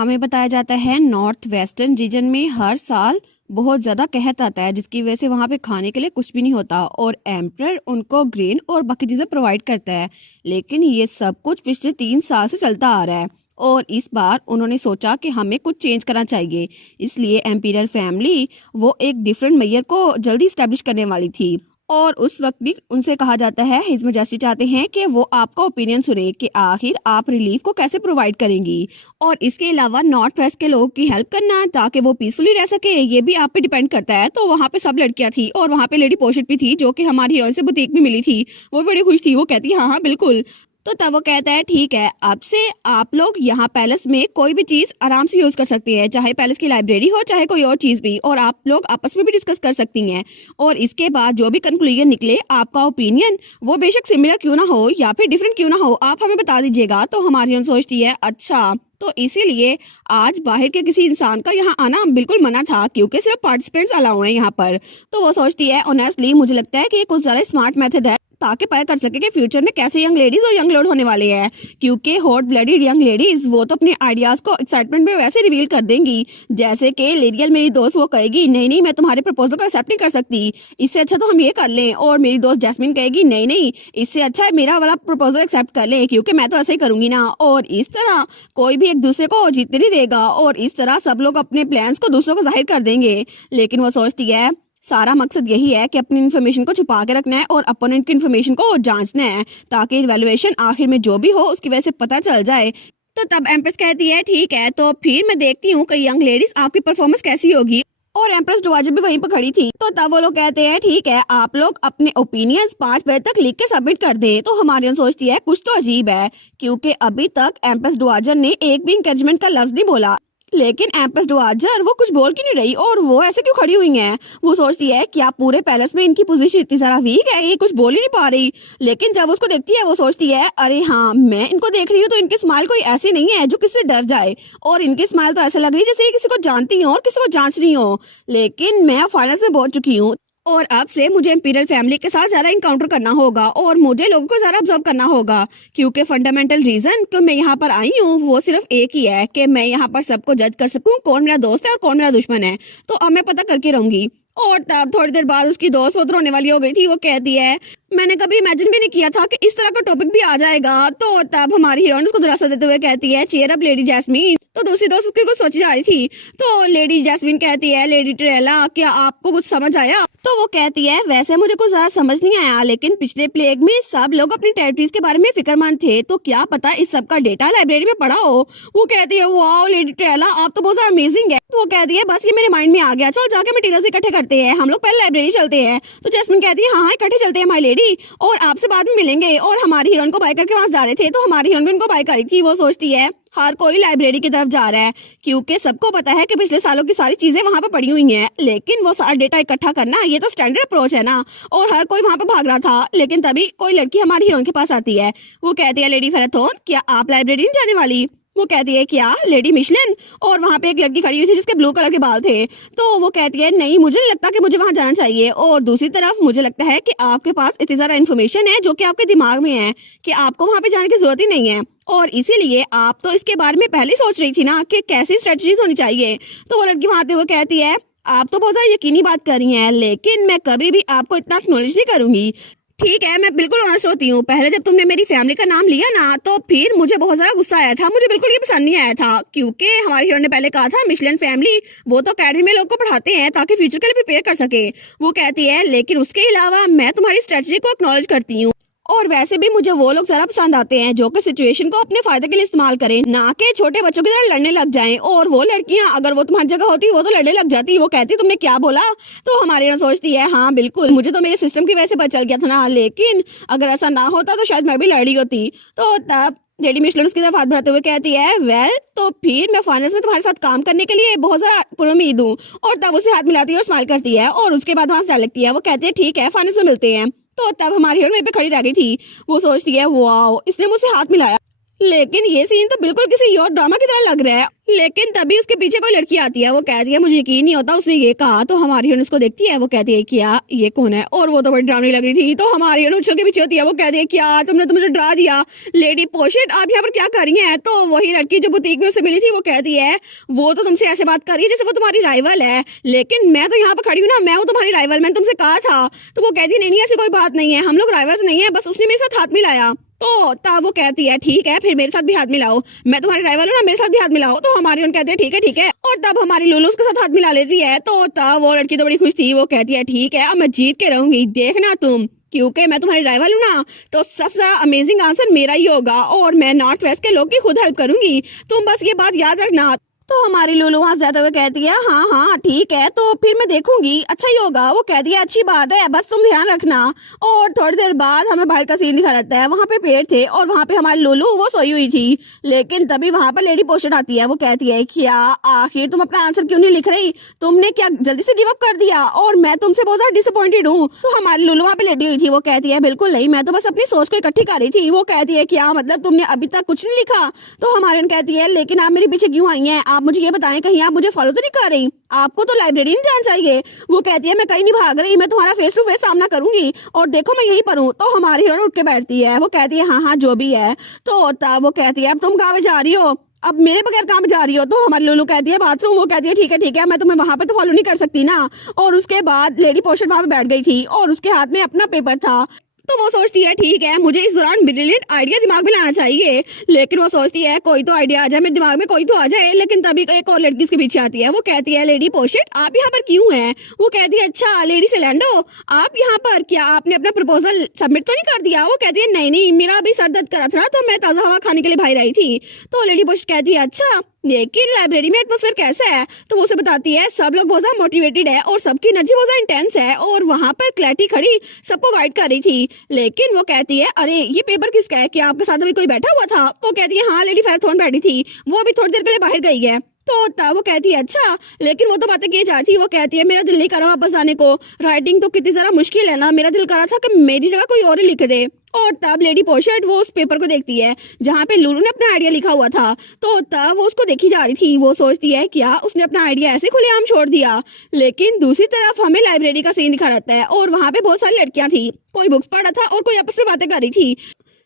हमें बताया जाता है नॉर्थ वेस्टर्न रीजन में हर साल बहुत ज्यादा कहत आता है, जिसकी वजह से वहां पे खाने के लिए कुछ भी नहीं होता और एम्परर उनको ग्रेन और बाकी चीजें प्रोवाइड करता है। लेकिन ये सब कुछ पिछले 3 साल से चलता आ रहा है और इस बार उन्होंने सोचा कि हमें कुछ चेंज करना चाहिए। इसलिए एम्पीरियल फैमिली वो एक डिफरेंट मेयर को जल्दी स्टैब्लिश करने वाली थी और उस वक्त भी उनसे कहा जाता है हिज मेजेस्टी चाहते हैं कि वो आपका ओपिनियन सुने कि आखिर आप रिलीफ को कैसे प्रोवाइड करेंगी और इसके अलावा नॉर्थ वेस्ट के लोगों की हेल्प करना ताकि वो पीसफुली रह सके, ये भी आप पे डिपेंड करता है। तो वहाँ पे सब लड़कियां थी और वहाँ पे लेडी पोर्शन भी थी जो कि हमारी हीरोइन से बुटीक में मिली थी। वो बड़ी खुश थी, वो कहती हाँ हाँ बिल्कुल। तो तब वो कहता है ठीक है, अब से आप लोग यहाँ पैलेस में कोई भी चीज आराम से यूज कर सकती है, चाहे पैलेस की लाइब्रेरी हो चाहे कोई और चीज भी, और आप लोग आपस में भी डिस्कस कर सकती हैं। और इसके बाद जो भी कंक्लूजन निकले, आपका ओपिनियन वो बेशक सिमिलर क्यों ना हो या फिर डिफरेंट क्यों ना हो, आप हमें बता दीजिएगा। तो हमारी हम सोचती है अच्छा, तो इसीलिए आज बाहर के किसी इंसान का यहाँ आना बिल्कुल मना था क्योंकि सिर्फ पार्टिसिपेंट्स अलाउ हैं यहाँ पर। तो वो सोचती है ऑनेस्टली मुझे लगता है कि ये कुछ ज्यादा स्मार्ट मेथड है ताकि पता कर सके कि फ्यूचर में कैसे यंग लेडीज और यंग लॉर्ड होने वाले हैं, क्योंकि हॉट ब्लडेड यंग लेडीज वो तो अपने आइडियाज को एक्साइटमेंट में वैसे रिवील कर देंगी जैसे कि लेरियल मेरी दोस्त वो कहेगी नहीं नहीं मैं तुम्हारे प्रपोजल को एक्सेप्ट नहीं कर सकती, इससे अच्छा तो हम ये कर लें। और मेरी दोस्त जैस्मिन कहेगी नहीं नहीं इससे अच्छा मेरा वाला प्रपोजल एक्सेप्ट कर ले क्योंकि मैं तो ऐसे ही करूंगी ना। और इस तरह कोई भी एक दूसरे को जीतने नहीं देगा और इस तरह सब लोग अपने प्लान्स को दूसरों को जाहिर कर देंगे। लेकिन वो सोचती है सारा मकसद यही है कि अपनी इन्फॉर्मेशन को छुपा के रखना है और अपोनेंट की इन्फॉर्मेशन को जांचना है ताकि इवैल्यूएशन आखिर में जो भी हो उसकी वजह से पता चल जाए। तो तब एम्प्रेस कहती है ठीक है, तो फिर मैं देखती हूँ कि यंग लेडीज आपकी परफॉर्मेंस कैसी होगी। और एम्प्रेस डोवाजर भी वहीं पर खड़ी थी। तो तब वो लोग कहते हैं ठीक है, आप लोग अपने ओपिनियंस 5 बजे तक लिख के सबमिट कर दें। तो हमारी सोचती है कुछ तो अजीब है क्योंकि अभी तक एम्प्रेस डोवाजर ने एक भी इंकरेजमेंट का लफ्ज नहीं बोला। लेकिन एम्प्रेस डोवाजर वो कुछ बोल क्यों नहीं रही और वो ऐसे क्यों खड़ी हुई हैं? वो सोचती है क्या पूरे पैलेस में इनकी पोजीशन इतनी ज्यादा वीक है, ये कुछ बोल ही नहीं पा रही। लेकिन जब उसको देखती है वो सोचती है अरे हाँ मैं इनको देख रही हूँ तो इनकी स्माइल कोई ऐसी नहीं है जो किसी से डर जाए, और इनकी स्माइल तो ऐसा लग रही है जैसे ये किसी को जानती हो और किसी को जांच रही हो। लेकिन मैं फाइनल्स में पहुंच चुकी हूँ और अब से मुझे इंपीरियल फैमिली के साथ ज्यादा इनकाउंटर करना होगा और मुझे लोगों को ज्यादा ऑब्जर्व करना होगा क्योंकि फंडामेंटल रीजन कि मैं यहाँ पर आई हूँ वो सिर्फ एक ही है कि मैं यहाँ पर सबको जज कर सकूँ कौन मेरा दोस्त है और कौन मेरा दुश्मन है। तो अब मैं पता करके रहूंगी। और तब थोड़ी देर बाद उसकी दोस्त वो रोने वाली हो गई थी। वो कहती है मैंने कभी इमेजिन भी नहीं किया था कि इस तरह का टॉपिक भी आ जाएगा। तो तब हमारी हीरोइन उसको दिलासा देते हुए कहती है चीयर अप लेडी जैस्मीन। तो दूसरी दोस्त उसकी कुछ सोची जा रही थी। तो लेडी जैस्मीन कहती है लेडी ट्रेला क्या आपको कुछ समझ आया? तो वो कहती है वैसे मुझे कुछ ज्यादा समझ नहीं आया, लेकिन पिछले प्लेग में सब लोग अपनी टेरिटरीज के बारे में फिक्रमंद थे, तो क्या पता इस सब का डेटा लाइब्रेरी में पड़ा हो। वो कहती है वाओ लेडी ट्रेला आप तो बहुत ज्यादा अमेजिंग है। तो वो कहती है बस ये मेरे माइंड में आ गया, चलो जाके मटेरियल्स इकट्ठे करते हैं, हम लोग पहले लाइब्रेरी चलते हैं। तो जैस्मिन कहती है हाँ हाँ इकट्ठे चलते हैं माई लेडी, और आपसे बाद में मिलेंगे। और हमारी हीरोइन को बाय करके वहां जा रहे थे तो हमारी हीरोइन भी उनको बाय करी थी। वो सोचती है हर कोई लाइब्रेरी की तरफ जा रहा है क्योंकि सबको पता है कि पिछले सालों की सारी चीजें वहां पर पड़ी हुई हैं, लेकिन वो सारा डेटा इकट्ठा करना ये तो स्टैंडर्ड अप्रोच है ना। और हर कोई वहां पर भाग रहा था, लेकिन तभी कोई लड़की हमारी हीरोइन के पास आती है। वो कहती है लेडी फेराथोन क्या आप लाइब्रेरी नहीं जाने वाली? वो कहती है क्या लेडी मिशलिन? और वहां पे एक लड़की खड़ी हुई थी जिसके ब्लू कलर के बाल थे। तो वो कहती है नहीं मुझे नहीं लगता कि मुझे वहां जाना चाहिए, और दूसरी तरफ मुझे लगता है कि आपके पास इतनी सारा इन्फॉर्मेशन है जो कि आपके दिमाग में है कि आपको वहां पे जाने की जरूरत ही नहीं है, और इसीलिए आप तो इसके बारे में पहले सोच रही थी ना कि कैसी स्ट्रेटजीज होनी चाहिए। तो वो लड़की वहां आते हुए कहती है आप तो बहुत ज्यादा यकीनी बात कर रही हैं, लेकिन मैं कभी भी आपको इतना एक्नॉलेज नहीं करूंगी। ठीक है मैं बिल्कुल ऑनेस्ट होती हूँ, पहले जब तुमने मेरी फैमिली का नाम लिया ना तो फिर मुझे बहुत ज्यादा गुस्सा आया था, मुझे बिल्कुल ये पसंद नहीं आया था क्योंकि हमारी हीरो ने पहले कहा था मिशलिन फैमिली वो तो अकेडमी में लोग को पढ़ाते हैं ताकि फ्यूचर के लिए प्रिपेयर कर सके। वो कहती है लेकिन उसके अलावा मैं तुम्हारी स्ट्रेटजी को एक्नॉलेज करती हूँ, और वैसे भी मुझे वो लोग जरा पसंद आते हैं जो कि सिचुएशन को अपने फायदे के लिए इस्तेमाल करें, ना कि छोटे बच्चों की तरह लड़ने लग जाएं। और वो लड़कियां अगर वो तुम्हारी जगह होती वो तो लड़ने लग जाती। वो कहती तुमने क्या बोला? तो हमारी ना सोचती है हाँ बिल्कुल मुझे तो मेरे सिस्टम की वजह से पता चल गया था ना, लेकिन अगर ऐसा ना होता तो शायद मैं भी लड़ी होती। तो तब लेडी मिशलिन उसकी तरफ हाथ बढ़ाते हुए कहती है वेल तो फिर मैं फाइनेंस में तुम्हारे साथ काम करने के लिए बहुत ज्यादा पुरुमीद हूँ। और तब उसे हाथ मिलाती है और स्माइल करती है और उसके बाद वहां से जाने लगती है। वो कहती है ठीक है फाइनेंस में मिलते हैं। तो तब हमारी हीरोइन वहीं पे खड़ी रह गई थी। वो सोचती है वाओ इसने मुझसे हाथ मिलाया, लेकिन ये सीन तो बिल्कुल किसी और ड्रामा की तरह लग रहा है। लेकिन तभी उसके पीछे कोई लड़की आती है, वो कहती है मुझे यकीन नहीं होता उसने ये कहा। तो हमारी हीरोइन उसको देखती है, वो कहती है क्या ये कौन है, और वो तो बड़ी डरावनी लग रही थी। तो हमारी हीरोइन उछल के पीछे होती है, वो कहती है क्या तुमने तो मुझे डरा दिया, लेडी पोशिट आप यहाँ पर क्या कर रही हैं। तो वही लड़की जो बुटीक में उससे मिली थी वो कहती है वो तो तुमसे ऐसे बात कर रही है जैसे वो तुम्हारी राइवल है, लेकिन मैं तो यहाँ पर खड़ी हूँ ना, मैं हूँ तुम्हारी राइवल, मैंने तुमसे कहा था। तो वो कहती है नहीं नहीं ऐसी कोई बात नहीं है, हम लोग राइवल्स नहीं है, बस उसने मेरे साथ हाथ मिलाया। तो तब वो कहती है ठीक है फिर मेरे साथ भी हाथ मिलाओ, मैं तुम्हारी राइवल हूँ ना, मेरे साथ भी हाथ मिलाओ। तो हमारी उन कहती है ठीक है, और तब हमारी लुलु उसके साथ हाथ मिला लेती है। तो तब वो लड़की तो बड़ी खुश थी, वो कहती है ठीक है अब मैं जीत के रहूंगी, देखना तुम, क्योंकि मैं तुम्हारी राइवल हूँ ना, तो सबसे अमेजिंग आंसर मेरा ही होगा और मैं नॉर्थ वेस्ट के लोग की खुद हेल्प करूंगी, तुम बस ये बात याद रखना। तो हमारी लुलु वहां जाते हुए कहती है हाँ हाँ ठीक है तो फिर मैं देखूंगी, अच्छा ही होगा। वो कहती है अच्छी बात है, बस तुम ध्यान रखना। और थोड़ी देर बाद हमें बाहर का सीन दिखा रहता है, वहां पे पेड़ थे और वहां पे हमारी लुलु वो सोई हुई थी। लेकिन तभी वहां पर लेडी पोस्टर आती है, वो कहती है क्या आखिर तुम अपना आंसर क्यों नहीं लिख रही, तुमने क्या जल्दी से गिव अप कर दिया, और मैं तुमसे बहुत ज्यादा डिसअपॉइंटेड हूँ। तो हमारी लुलु वहां पे लेटी हुई थी, वो कहती है बिल्कुल नहीं, मैं तो बस अपनी सोच को इकट्ठी कर रही थी। वो कहती है क्या मतलब तुमने अभी तक कुछ नहीं लिखा। तो हमारी कहती है लेकिन आप मेरे पीछे क्यों आई हैं, आप मुझे ये बताएं कहीं आप मुझे फॉलो तो नहीं कर रही, आपको तो लाइब्रेरी नहीं जाना चाहिए। वो कहती है मैं कहीं नहीं भाग रही, मैं तुम्हारा फेस टू फेस सामना करूंगी और देखो मैं यहीं पर हूँ। तो हमारी हीरोइन उठ के बैठती है, वो कहती है हाँ हाँ जो भी है। तो तब वो कहती है अब तुम कहाँ पे जा रही हो, अब मेरे बगैर कहाँ पे जा रही हो। तो हमारी लुलु कहती है बाथरूम। वो कहती है ठीक है मैं तुम्हें वहां पे तो फॉलो नहीं कर सकती ना। और उसके बाद लेडी पोस्टर वहां पे बैठ गई थी और उसके हाथ में अपना पेपर था। तो वो सोचती है ठीक है मुझे इस दौरान ब्रिलियंट आइडिया दिमाग में लाना चाहिए, लेकिन वो सोचती है कोई तो आइडिया आ जाए मेरे दिमाग में, कोई तो आ जाए। लेकिन तभी एक और लड़की उसके पीछे आती है, वो कहती है लेडी पोशिट आप यहाँ पर क्यों हैं। वो कहती है अच्छा लेडी सेलेंडो आप यहाँ पर, क्या आपने अपना प्रपोजल सबमिट तो नहीं कर दिया। वो कहती है नहीं नहीं मेरा अभी सर दर्द कर रहा था तो मैं ताज़ा हवा खाने के लिए बाहर आई थी। तो लेडी पोशिट कहती है अच्छा लेकिन लाइब्रेरी में एटमॉस्फेयर कैसा है। तो वो उसे बताती है सब लोग बहुत ज्यादा मोटिवेटेड है और सबकी एनर्जी बहुत ज्यादा इंटेंस है, और वहां पर क्लैरिटी खड़ी सबको गाइड कर रही थी। लेकिन वो कहती है अरे ये पेपर किसका है, क्या आपके साथ अभी कोई बैठा हुआ था। तो कहती है हाँ लेडी फेयरथॉर्न बैठी थी, वो अभी थोड़ी देर के लिए बाहर गई है। तो तब वो कहती है अच्छा, लेकिन वो तो बातें किए जा रही थी। वो कहती है मेरा दिल नहीं कर रहा वापस आने को, राइटिंग तो कितनी जरा मुश्किल है ना, मेरा दिल कर रहा था कि मेरी जगह कोई और ही लिख दे। और तब लेडी पोशर्ट वो उस पेपर को देखती है जहाँ पे लुलु ने अपना आइडिया लिखा हुआ था। तो तब वो उसको देखी जा रही थी, वो सोचती है क्या उसने अपना आइडिया ऐसे खुलेआम छोड़ दिया। लेकिन दूसरी तरफ हमें लाइब्रेरी का सीन दिखा रहता है और वहां पे बहुत सारी लड़कियां थी, कोई बुक्स पढ़ रहा था और कोई आपस में बातें कर रही थी।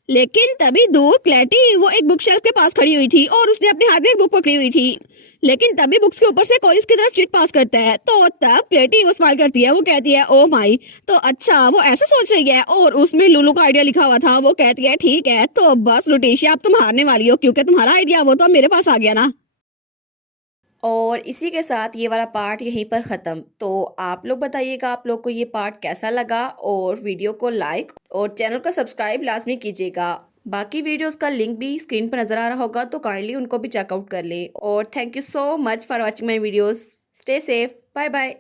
लेकिन तभी दूर क्लैटी वो एक बुक शेल्फ के पास खड़ी हुई थी और उसने अपने हाथ में एक बुक पकड़ी हुई थी। लेकिन तभी बुक्स के ऊपर से कोई उसकी तरफ चिट पास करता है। तो तब क्लैटी वो स्माइल करती है, वो कहती है ओ माई, तो अच्छा वो ऐसा सोच रही है, और उसमें लुलु का आइडिया लिखा हुआ था। वो कहती है ठीक है तो बस लुटेशिया अब तुम हारने वाली हो, क्योंकि तुम्हारा आइडिया वो तो मेरे पास आ गया ना। और इसी के साथ ये वाला पार्ट यहीं पर ख़त्म। तो आप लोग बताइएगा आप लोग को ये पार्ट कैसा लगा, और वीडियो को लाइक और चैनल को सब्सक्राइब लाजमी कीजिएगा। बाकी वीडियोस का लिंक भी स्क्रीन पर नज़र आ रहा होगा, तो काइंडली उनको भी चेकआउट कर ले। और thank you so much for watching my videos. Stay safe, bye bye.